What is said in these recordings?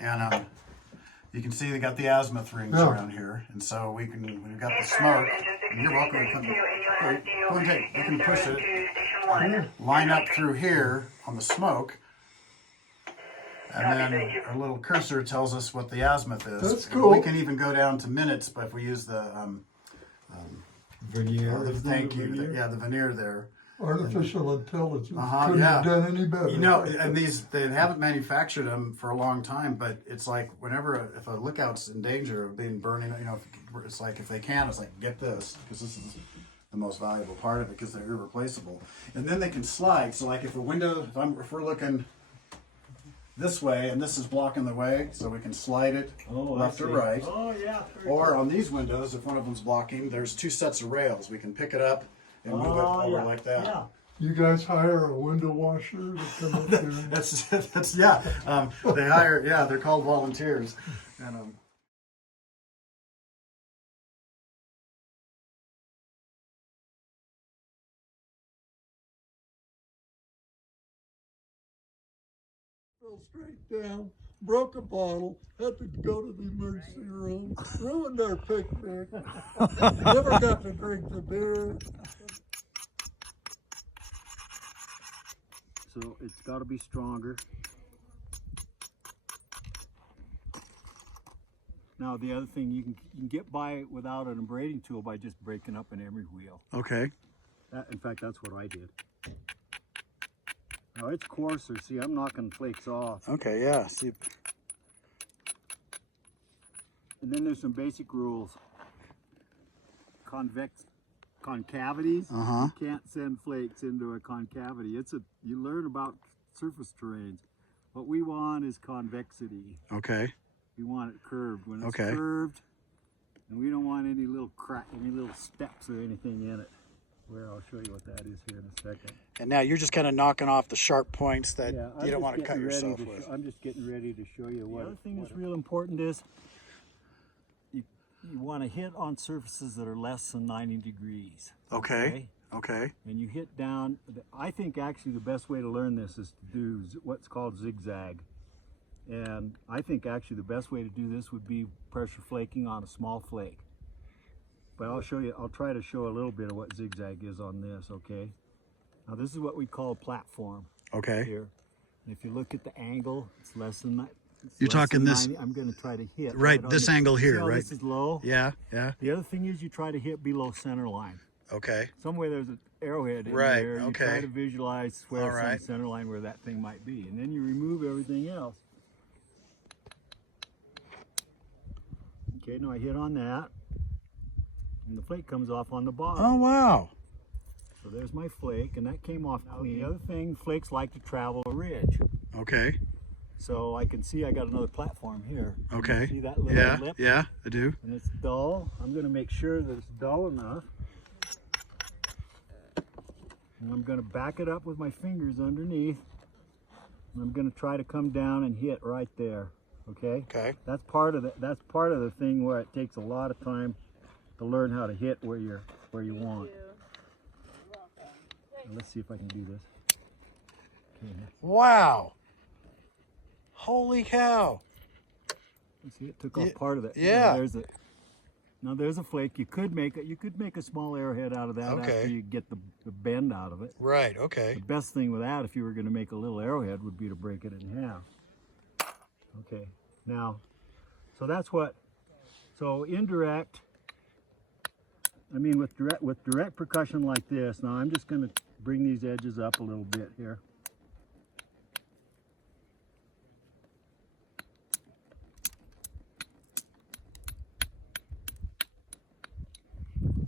And you can see they got the azimuth rings around here, and so we've got the smoke. And you're welcome to come. Go and take. You can push it, line up through here on the smoke, and then our little cursor tells us what the azimuth is. That's cool. We can even go down to minutes, but if we use the veneer. Thank you. The veneer there. Artificial intelligence couldn't have done any better. You know, and they haven't manufactured them for a long time, but it's like if a lookout's in danger of being burning, you know, it's like if they can, it's like, get this, because this is the most valuable part of it, because they're irreplaceable. And then they can slide. So like if if we're looking this way and this is blocking the way, so we can slide it left or right. Oh yeah. Or on these windows, if one of them's blocking, there's two sets of rails. We can pick it up and move it over like that. Yeah. You guys hire a window washer to come up here? That's yeah. They hire, they're called volunteers. And Fell straight down, broke a bottle, had to go to the emergency room, ruined our picnic, never got to drink the beer. So it's got to be stronger. Now the other thing, you can get by without an abrading tool by just breaking up an emery wheel. okay. In fact, that's what I did. Now it's coarser. See, I'm knocking flakes off. Okay, yeah. See, And then there's some basic rules. Concavities. You can't send flakes into a concavity. You learn about surface terrains. What we want is convexity. okay. We want it curved. When it's curved, and we don't want any little crack, any little steps or anything in it. Where I'll show you what that is here in a second. And now you're just kind of knocking off the sharp points that I'm you don't just want to cut getting ready yourself to with. I'm just getting ready to show you what. The other thing that's real important is you want to hit on surfaces that are less than 90 degrees. Okay. And you hit down. I think actually the best way to learn this is to do what's called zigzag. And I think actually the best way to do this would be pressure flaking on a small flake. But I'll try to show a little bit of what zigzag is on this, okay? Now this is what we call a platform. Okay. Here. And if you look at the angle, it's less than that. You're talking this. 90. I'm going to try to hit. Right, this angle here, see how right? This is low. Yeah, yeah. The other thing is you try to hit below center line. Okay. Somewhere there's an arrowhead in Right, there. You okay. try to visualize where All right. it's on center line where that thing might be. And then you remove everything else. Okay, now I hit on that. And the flake comes off on the bottom. Oh, wow. So there's my flake, and that came off clean. The other thing, flakes like to travel a ridge. Okay. So I can see I got another platform here. Okay. See that little lip? Yeah, I do. And it's dull. I'm going to make sure that it's dull enough. And I'm going to back it up with my fingers underneath. And I'm going to try to come down and hit right there. Okay? Okay. That's part of the thing where it takes a lot of time to learn how to hit where you want. Now, let's see if I can do this. Okay. Wow. Holy cow. You see, it took off part of it. Yeah. Now there's a flake. You could make a small arrowhead out of that after you get the bend out of it. Right, okay. The best thing with that, if you were going to make a little arrowhead, would be to break it in half. Okay. Now, so indirect. I mean, with direct percussion like this. Now I'm just going to bring these edges up a little bit here.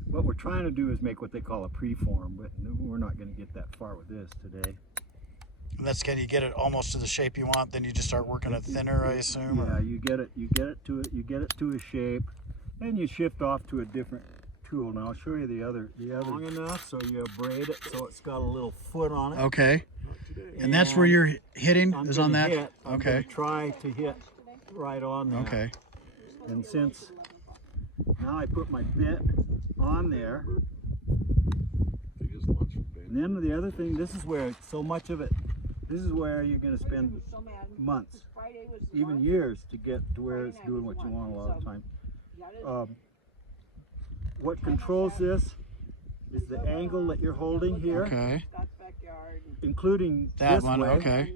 What we're trying to do is make what they call a preform, but we're not going to get that far with this today. And that's can you get it almost to the shape you want, then you just start working it thinner, I assume. Yeah, you get it to a shape, and you shift off to a different tool. Now I'll show you the other long enough so you braid it so it's got a little foot on it. Okay. And that's where you're hitting is on that? I'm Okay. gonna try to hit right on there. Okay. And since now I put my bit on there, and then the other thing, this is where so much of it, This is where you're going to spend months, even years, to get to where it's doing what you want a lot of time. What controls this is the angle that you're holding here, Okay. including That this one, way, okay.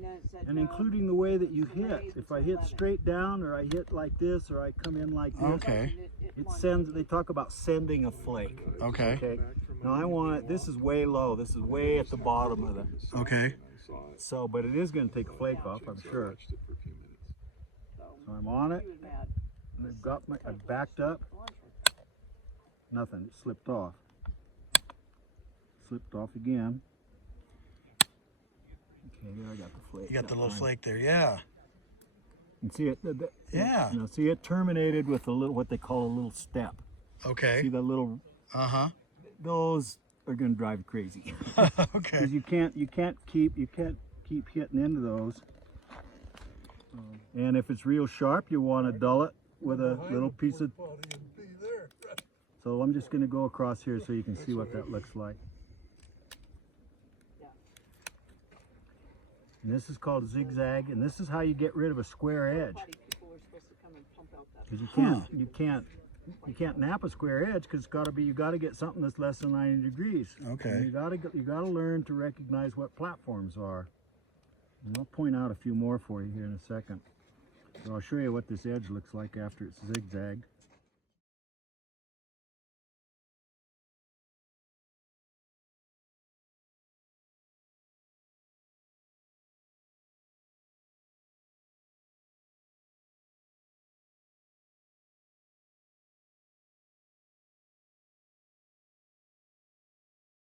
and including the way that you hit. If I hit straight down, or I hit like this, or I come in like this, Okay. it sends. They talk about sending a flake. Okay. Okay. Now I want it. This is way low. This is way at the bottom of it. Okay. So, but it is going to take a flake off, I'm sure. So I'm on it, and I've backed up. Nothing. It slipped off. Slipped off again. Okay, there I got the flake. You got the little time. flake there, yeah. And see it. Yeah. You know, see it terminated with a little, what they call a little step. See Okay. that little? Uh-huh. Those are going to drive you crazy. Okay. Because you can't keep hitting into those. And if it's real sharp, you want to dull it with a little piece of. So I'm just going to go across here so you can see what that looks like. And this is called a zigzag, and this is how you get rid of a square edge. Because you can't nap a square edge, because you got to get something that's less than 90 degrees. Okay. And you got to learn to recognize what platforms are. And I'll point out a few more for you here in a second. So I'll show you what this edge looks like after it's zigzagged.